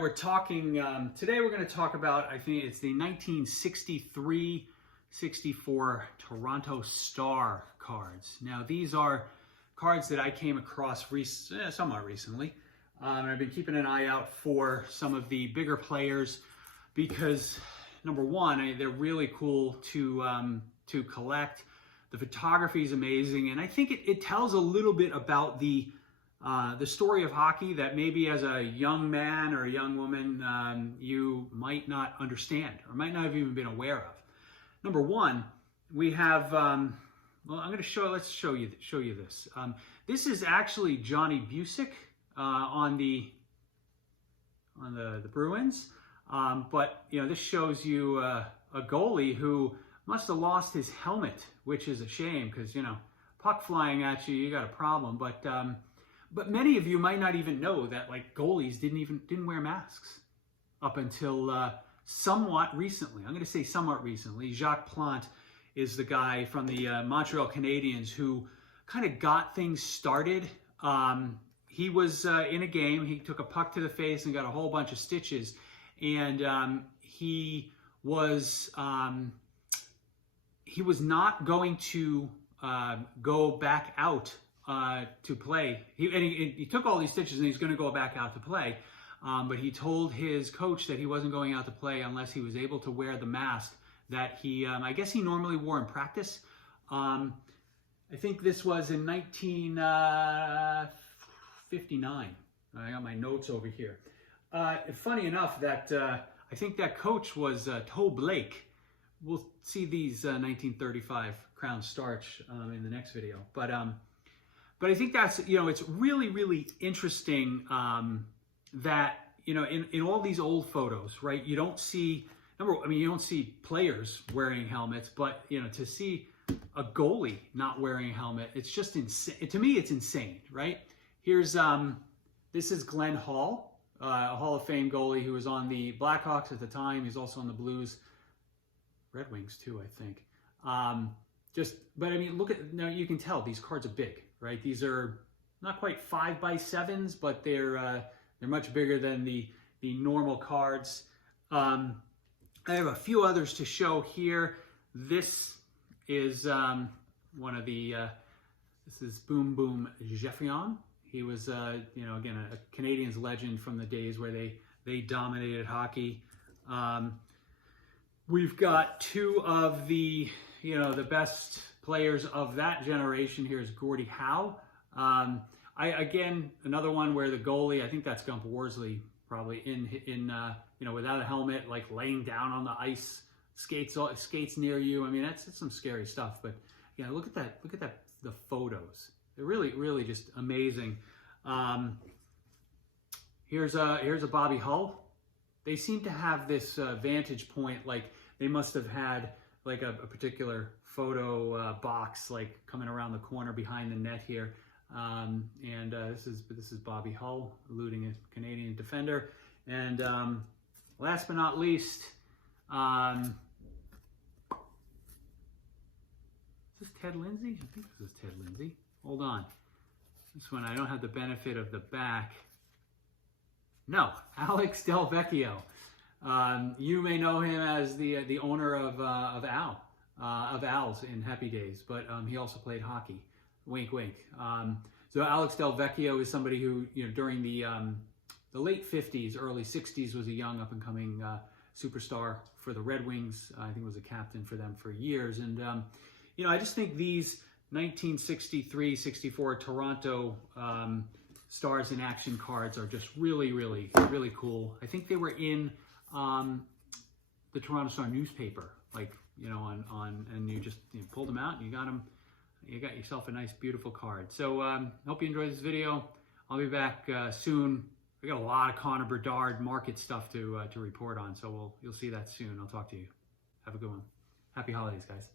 right, we're talking, today we're going to talk about, I think it's the 1963-64 Toronto Star cards. Now, these are cards that I came across somewhat recently. And I've been keeping an eye out for some of the bigger players because, number one, they're really cool to collect. The photography is amazing, and I think it tells a little bit about the story of hockey that maybe as a young man or a young woman you might not understand or might not have even been aware of. Number one, we have well, let's show you this. This is actually Johnny Busick on the Bruins, but you know, this shows you a goalie who must have lost his helmet, which is a shame because, you know, puck flying at you, you got a problem. But many of you might not even know that, like, goalies didn't wear masks up until somewhat recently. I'm going to say somewhat recently. Jacques Plante is the guy from the Montreal Canadiens who kind of got things started. He was in a game. He took a puck to the face and got a whole bunch of stitches, and he was not going to go back out to play. He took all these stitches and he's going to go back out to play, but he told his coach that he wasn't going out to play unless he was able to wear the mask that he, I guess he normally wore in practice. I think this was in 1959. I got my notes over here. Funny enough that I think that coach was Toe Blake. We'll see these 1935 Crown Starch in the next video, but I think that's, you know, it's really, really interesting that, you know, in all these old photos, right, you don't see, you don't see players wearing helmets, but, you know, to see a goalie not wearing a helmet, it's just insane. To me, it's insane, right? Here's, this is Glenn Hall, a Hall of Fame goalie who was on the Blackhawks at the time. He's also on the Blues, Red Wings too, I think. But I mean, look at, now you can tell these cards are big, right? These are not quite 5x7s, but they're much bigger than the normal cards. I have a few others to show here. This is one of the, this is Boom Boom Geoffrion. He was, you know, again, a Canadiens legend from the days where they dominated hockey. We've got two of the, you know, the best players of that generation. Here's Gordie Howe. Again, another one where the goalie, I think that's Gump Worsley, probably in you know, without a helmet, like laying down on the ice, skates near you. I mean, that's some scary stuff. But yeah, look at that, the photos. They're really, really just amazing. Here's a Bobby Hull. They seem to have this vantage point, like they must have had like a particular photo box like coming around the corner behind the net here. This is Bobby Hull eluding a Canadian defender. And last but not least, is this Ted Lindsay? I think this is Ted Lindsay. Hold on. This one, I don't have the benefit of the back. No, Alex Del Vecchio. You may know him as the owner of Al's in Happy Days, but he also played hockey. Wink, wink. So Alex Del Vecchio is somebody who, you know, during the late 50s, early 60s, was a young up-and-coming superstar for the Red Wings. I think was a captain for them for years. And, you know, I just think these 1963-64 Toronto Stars in Action cards are just really, really, really cool. I think they were in the Toronto Star newspaper, like, you know, and you just pulled them out and you got them. You got yourself a nice, beautiful card. So hope you enjoyed this video. I'll be back soon. We got a lot of Connor Bedard market stuff to report on, so you'll see that soon. I'll talk to you. Have a good one. Happy holidays, guys.